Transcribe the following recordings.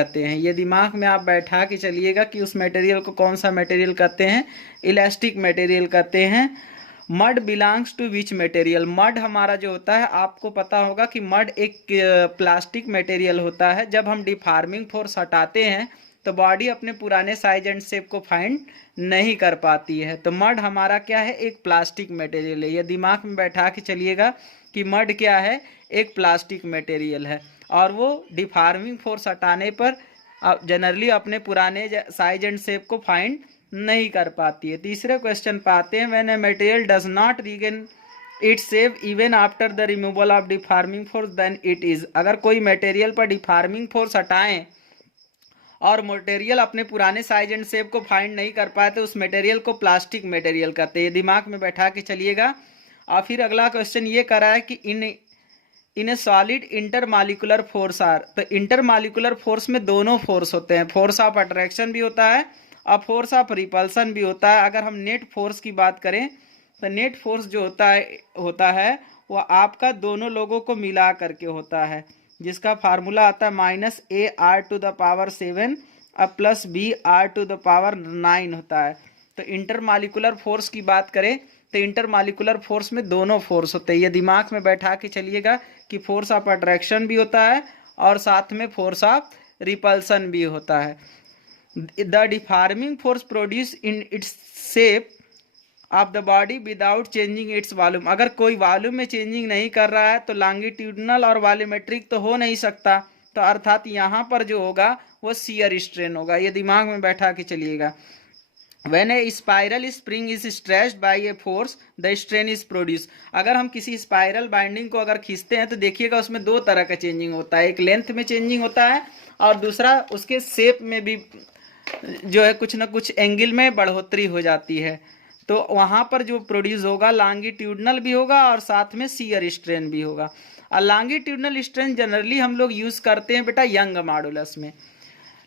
कहते हैं। ये दिमाग में आप बैठा के चलिएगा कि उस मटेरियल को कौन सा मटेरियल कहते हैं, इलास्टिक मटेरियल कहते हैं। Mud belongs to which material, mud हमारा जो होता है आपको पता होगा कि मड एक प्लास्टिक मटेरियल होता है। जब हम डिफार्मिंग फोर्स हटाते हैं तो बॉडी अपने पुराने साइज एंड शेप को फाइंड नहीं कर पाती है। तो मड हमारा क्या है, एक प्लास्टिक मटेरियल है। ये दिमाग में बैठा के चलिएगा कि मड क्या है, एक प्लास्टिक मटेरियल है और वो डिफार्मिंग फोर्स हटाने पर जनरली अपने पुराने साइज एंड शेप को फाइंड नहीं कर पाती है। तीसरे क्वेश्चन पे आते हैं, when a material does not regain its shape even after the removal of deforming force then it is, अगर कोई मटेरियल पर डिफार्मिंग फोर्स हटाएं और मटेरियल अपने पुराने साइज एंड शेप को फाइंड नहीं कर पाए तो उस मटेरियल को प्लास्टिक मटेरियल कहते हैं। दिमाग में बैठा के चलिएगा। और फिर अगला क्वेश्चन ये कर रहा है कि in a solid intermolecular force are, तो इंटरमॉलिक्यूलर फोर्स में दोनों फोर्स होते हैं, फोर्स ऑफ अट्रैक्शन भी होता है और फोर्स ऑफ रिपल्सन भी होता है। अगर हम नेट फोर्स की बात करें तो नेट फोर्स जो होता है वो आपका दोनों लोगों को मिला करके होता है, जिसका फार्मूला आता है -AR⁷ अब प्लस BR⁴ होता है। तो इंटरमॉलिक्यूलर फोर्स की बात करें तो इंटरमॉलिक्यूलर फोर्स में दोनों फोर्स होते हैं। ये दिमाग में बैठा के चलिएगा कि फोर्स ऑफ अट्रैक्शन भी होता है और साथ में फोर्स ऑफ रिपल्सन भी होता है। The deforming force produce in its shape of the body without changing its volume, अगर कोई वॉल्यूम में चेंजिंग नहीं कर रहा है तो लॉन्गिट्यूडनल और वॉल्यूमेट्रिक तो हो नहीं सकता। तो अर्थात यहाँ पर जो होगा वो शियर स्ट्रेन होगा। ये दिमाग में बैठा के चलिएगा। When a spiral spring is stretched by a force, the strain is produced, अगर हम किसी स्पाइरल बाइंडिंग को अगर खींचते हैं तो देखिएगा उसमें दो तरह का चेंजिंग होता है, एक लेंथ में चेंजिंग होता है और दूसरा उसके शेप में भी जो है कुछ ना कुछ एंगल में बढ़ोतरी हो जाती है। तो वहाँ पर जो प्रोड्यूस होगा लॉन्गिट्यूडनल भी होगा और साथ में शियर स्ट्रेन भी होगा। और लॉन्गिट्यूडनल स्ट्रेन जनरली हम लोग यूज़ करते हैं बेटा यंग मॉडुलस में।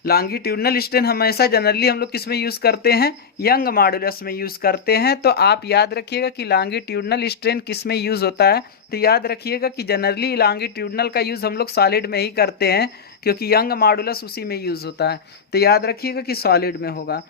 लॉन्गिट्यूडनल स्ट्रेन हमेशा जनरली हम लोग किस में यूज़ करते हैं, यंग मॉडुलस में यूज़ करते हैं। तो आप याद रखिएगा कि लॉन्गिट्यूडनल स्ट्रेन किस में यूज़ होता है, तो याद रखिएगा कि जनरली लॉन्गिट्यूडनल का यूज़ हम लोग सॉलिड में ही करते हैं क्योंकि यंग मॉडुलस उसी में यूज़ होता है। तो याद रखिएगा कि सॉलिड में होगा।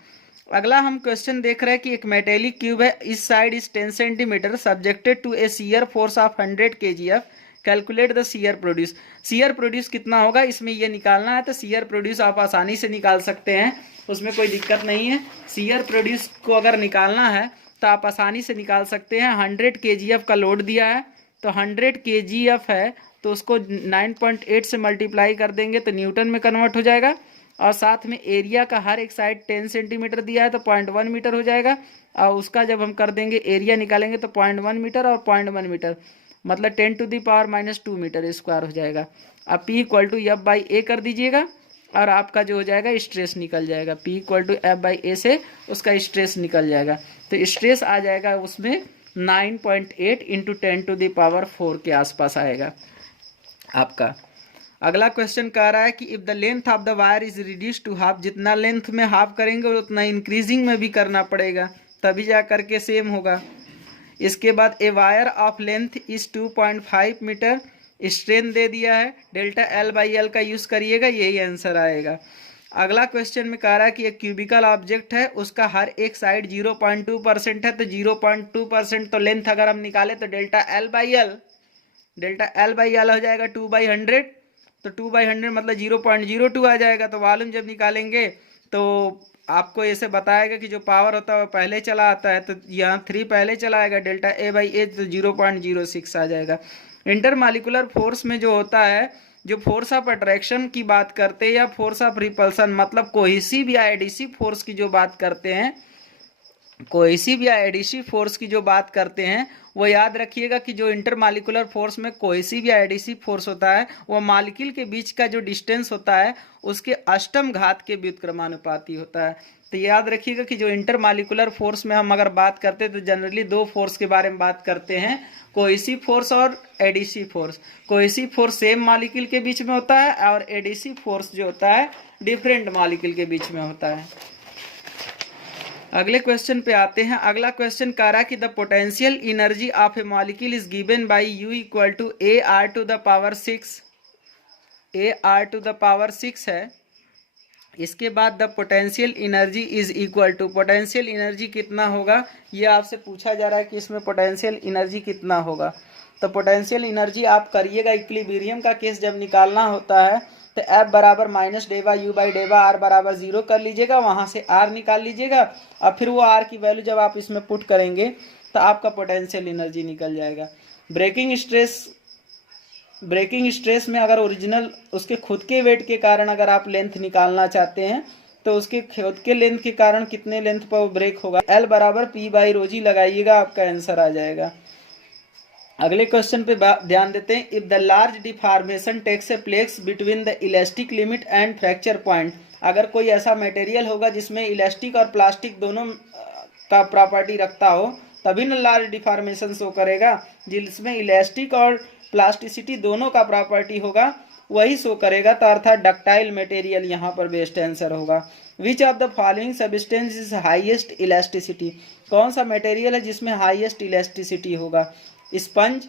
अगला हम क्वेश्चन देख रहे हैं कि एक मेटेलिक क्यूब है, इस side is 10 centimetre subjected to a shear force of 100 kgf, calculate the shear produce. Shear produce कितना होगा इसमें ये निकालना है। तो शियर प्रोड्यूस आप आसानी से निकाल सकते हैं, उसमें कोई दिक्कत नहीं है। शियर प्रोड्यूस को अगर निकालना है तो आप आसानी से निकाल सकते हैं। 100 kgf का लोड दिया है तो 100 kgf है तो उसको 9.8 से मल्टीप्लाई कर देंगे तो न्यूटन में कन्वर्ट हो जाएगा। और साथ में एरिया का हर एक साइड 10 सेंटीमीटर दिया है तो 0.1 मीटर हो जाएगा। और उसका जब हम कर देंगे एरिया निकालेंगे तो 0.1 मीटर और 0.1 मीटर मतलब 10⁻⁻² मीटर स्क्वायर हो जाएगा। अब P = F/A कर दीजिएगा और आपका जो हो जाएगा स्ट्रेस निकल जाएगा। P = F/A से उसका स्ट्रेस निकल जाएगा। तो स्ट्रेस आ जाएगा उसमें 9.8 × 10⁴ के आसपास आएगा आपका। अगला क्वेश्चन कह रहा है कि if the length of the wire is reduce to half, जितना लेंथ में हाफ करेंगे उतना इंक्रीजिंग में भी करना पड़ेगा तभी जा करके सेम होगा। इसके बाद a wire of length is 2.5 metre, strain दे दिया है, डेल्टा L/L का यूज़ करिएगा, यही आंसर आएगा। अगला क्वेश्चन में कह रहा है कि एक क्यूबिकल ऑब्जेक्ट है, उसका हर एक साइड 0.2% है तो 0.2% तो लेंथ अगर हम निकालें तो डेल्टा L/L हो जाएगा 2/100, तो 2/100 मतलब 0.02 आ जाएगा। तो वॉल्यूम जब निकालेंगे तो आपको ऐसे बताएगा कि जो पावर होता है वो पहले चला आता है तो यहाँ 3 पहले चला आएगा, डेल्टा A/A तो 0.06 आ जाएगा। इंटरमॉलिक्यूलर फोर्स में जो होता है, जो फोर्स ऑफ अट्रैक्शन की बात करते हैं या फोर्स ऑफ रिपल्सन मतलब कोहेसिव या एडिसिव फोर्स की जो बात करते हैं, कोहेसिव या एडिसिव फोर्स की जो बात करते हैं वो याद रखिएगा कि जो इंटरमॉलिक्यूलर फोर्स में कोहेसिव या एडिसिव फोर्स होता है वो मॉलिक्यूल के बीच का जो डिस्टेंस होता है उसके अष्टम घात के व्युत्क्रमानुपाती होता है। तो याद रखिएगा कि जो इंटरमॉलिक्यूलर फोर्स में हम अगर बात करते हैं तो जनरली दो फोर्स के बारे में बात करते हैं, कोहेसिव फोर्स और adhesive force. Cohesive force same molecule के बीच में होता है और एडिसिव फोर्स जो होता है डिफरेंट मॉलिक्यूल के बीच में होता है। अगले क्वेश्चन पे आते हैं। अगला क्वेश्चन कह रहा है कि the potential energy of a molecule is given by U = AR⁴ AR⁴ है इसके बाद the potential energy is equal to, potential energy कितना होगा ये आपसे पूछा जा रहा है कि इसमें पोटेंशियल एनर्जी कितना होगा। तो पोटेंशियल एनर्जी आप करिएगा, इक्विलिब्रियम का केस जब निकालना होता है तो F बराबर माइनस डेवा यू बाई डेवा आर बराबर 0 कर लीजिएगा, वहाँ से R निकाल लीजिएगा और फिर वो R की वैल्यू जब आप इसमें पुट करेंगे तो आपका पोटेंशियल एनर्जी निकल जाएगा। ब्रेकिंग स्ट्रेस में अगर ओरिजिनल उसके खुद के वेट के कारण अगर आप लेंथ निकालना चाहते हैं तो उसके खुद के लेंथ के कारण कितने लेंथ पर वो ब्रेक होगा, L बराबर P बाई रोजी लगाइएगा, आपका आंसर आ जाएगा। अगले क्वेश्चन पे ध्यान देते हैं। If the large deformation takes a place between the elastic limit and fracture point, अगर कोई ऐसा मटेरियल होगा जिसमें इलास्टिक और प्लास्टिक दोनों का प्रॉपर्टी रखता हो तभी ना लार्ज डिफॉर्मेशन शो करेगा। जिसमें इलास्टिक और प्लास्टिसिटी दोनों का प्रॉपर्टी होगा वही शो करेगा, तो अर्थात डक्टाइल मटेरियल यहाँ पर बेस्ट आंसर होगा। Which of the following substance is highest elasticity, कौन सा मटेरियल है जिसमें हाईएस्ट इलास्टिसिटी होगा। स्पंज,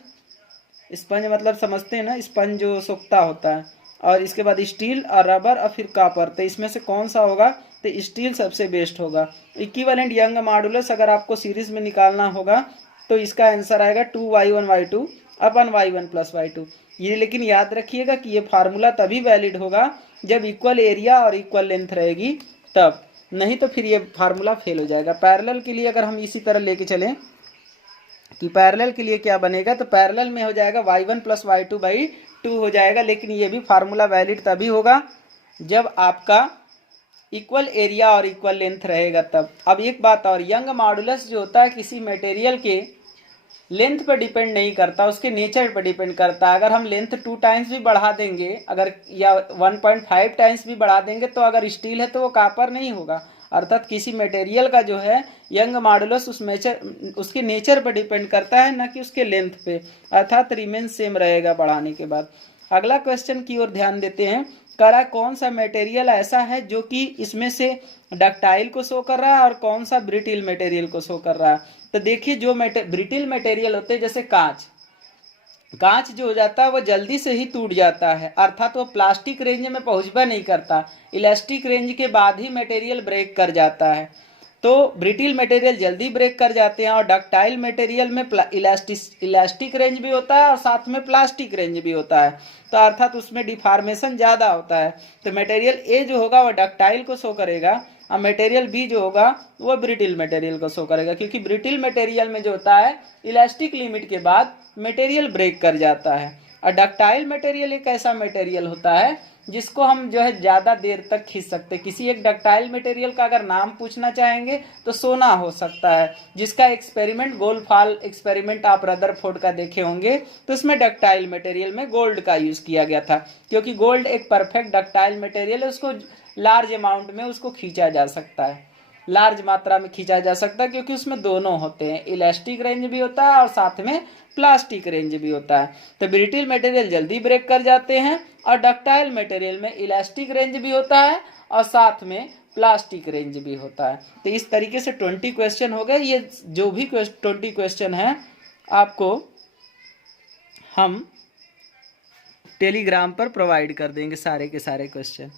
स्पंज मतलब समझते हैं ना, स्पंज जो सोखता होता है, और इसके बाद स्टील और रबर और फिर कॉपर, तो इसमें से कौन सा होगा, तो स्टील सबसे बेस्ट होगा। इक्विवेलेंट यंग मॉडुलस अगर आपको सीरीज में निकालना होगा तो इसका आंसर आएगा 2y1y2 अपन y1 प्लस y2। ये लेकिन याद रखिएगा कि ये फार्मूला तभी वैलिड होगा जब इक्वल एरिया और इक्वल लेंथ रहेगी तब, नहीं तो फिर ये फार्मूला फेल हो जाएगा। पैरेलल के लिए अगर हम इसी तरह लेके चलें कि पैरेलल के लिए क्या बनेगा, तो पैरेलल में हो जाएगा y1 प्लस y2 बाई 2 हो जाएगा, लेकिन ये भी फार्मूला वैलिड तभी होगा जब आपका इक्वल एरिया और इक्वल लेंथ रहेगा तब। अब एक बात और, यंग मॉडुलस जो होता है किसी मटेरियल के लेंथ पर डिपेंड नहीं करता, उसके नेचर पर डिपेंड करता है। अगर हम लेंथ 2 टाइम्स भी बढ़ा देंगे अगर, या 1.5 टाइम्स भी बढ़ा देंगे, तो अगर स्टील है तो वो कॉपर नहीं होगा। अर्थात किसी मटेरियल का जो है यंग मॉडुलस उसके नेचर पर डिपेंड करता है, न कि उसके लेंथ पे, अर्थात रिमेन सेम रहेगा बढ़ाने के बाद। अगला क्वेश्चन की ओर ध्यान देते हैं। करा कौन सा मटेरियल ऐसा है जो कि इसमें से डक्टाइल को शो कर रहा है और कौन सा ब्रिटिल मटेरियल को शो कर रहा है। तो देखिए, जो ब्रिटिल मटेरियल होते हैं जैसे कांच जो हो जाता है वो जल्दी से ही टूट जाता है, अर्थात वो प्लास्टिक रेंज में पहुंचबा नहीं करता, इलास्टिक रेंज के बाद ही मटेरियल ब्रेक कर जाता है। तो ब्रिटिल मटेरियल जल्दी ब्रेक कर जाते हैं, और डक्टाइल मटेरियल में इलास्टिक रेंज भी होता है और साथ में प्लास्टिक रेंज भी होता है, तो अर्थात उसमें डिफॉर्मेशन ज़्यादा होता है। तो मटेरियल ए जो होगा वो डक्टाइल को शो करेगा और मटेरियल बी जो होगा वो ब्रिटिल मटेरियल को शो करेगा, क्योंकि ब्रिटिल मटेरियल में जो होता है इलास्टिक लिमिट के बाद मटेरियल ब्रेक कर जाता है। और डक्टाइल मटेरियल एक ऐसा मटेरियल होता है जिसको हम जो है ज़्यादा देर तक खींच सकते। किसी एक डक्टाइल मटेरियल का अगर नाम पूछना चाहेंगे तो सोना हो सकता है, जिसका एक्सपेरिमेंट गोल्डफॉल एक्सपेरिमेंट आप रदरफोर्ड का देखे होंगे, तो इसमें डक्टाइल मटेरियल में गोल्ड का यूज़ किया गया था, क्योंकि गोल्ड एक परफेक्ट डक्टाइल मटेरियल है, उसको लार्ज अमाउंट में उसको खींचा जा सकता है, लार्ज मात्रा में खींचा जा सकता है, क्योंकि उसमें दोनों होते हैं, इलास्टिक रेंज भी होता है और साथ में प्लास्टिक रेंज भी होता है। तो ब्रिटिल मटेरियल जल्दी ब्रेक कर जाते हैं और डक्टाइल मटेरियल में इलास्टिक रेंज भी होता है और साथ में प्लास्टिक रेंज भी होता है। तो इस तरीके से 20 क्वेश्चन हो गए। ये जो भी 20 क्वेश्चन है आपको हम टेलीग्राम पर प्रोवाइड कर देंगे, सारे के सारे क्वेश्चन।